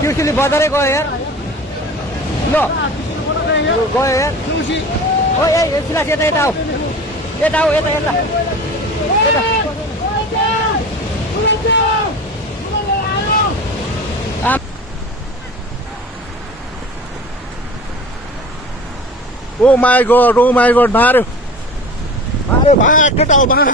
ट्युसुली बजारै गयो यार ल गयो यार ओ ए सिलास यता यता आऊ यता आऊ यता यता Oh my god, मार्यो भाग केटा हो भाग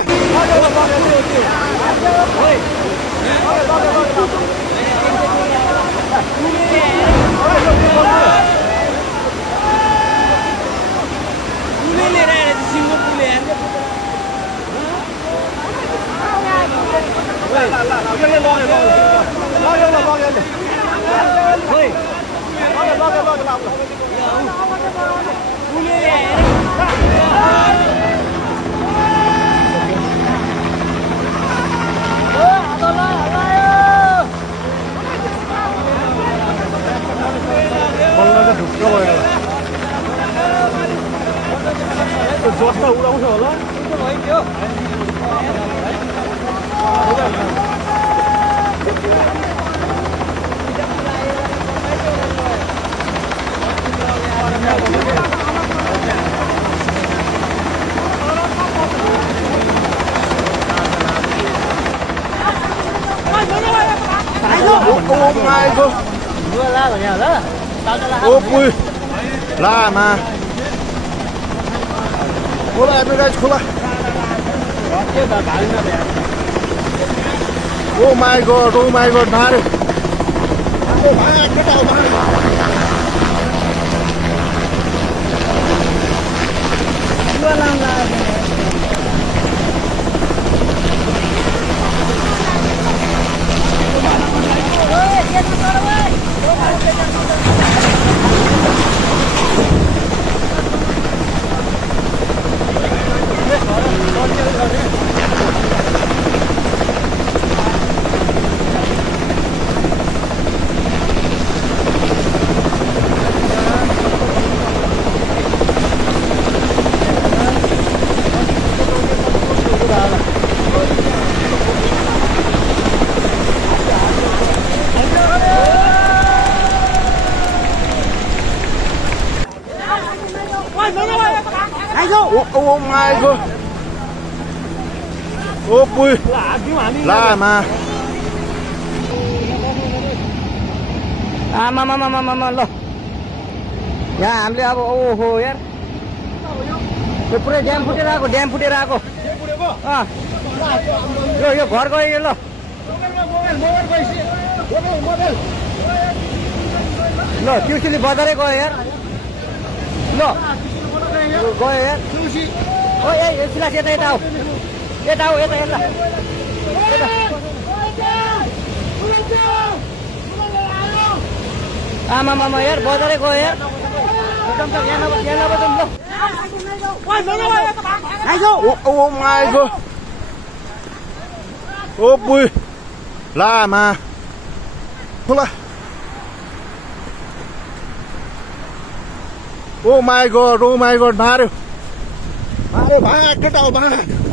जोस्ता उडाउँछ होला ओपुई लामा खोला एभरेज खोला ओ माई गॉड मार्यो भाग केटा हो भाग Oh my god ओपुई लामा आमामामामामा ल यहाँ हामीले अब ओहो यार यो पुरै ड्याम फुटेर आएको यो घर गयो यो ल ट्युसुली बजारै गयो यार ल गयो यार ओ ए सिलास यता यता आऊ यता आऊ यता यता आमामामा यार बजारै गयो यार Oh my god ओपुई लामा खोला ओ माई गॉड मार्यो भाग केटा हो भाग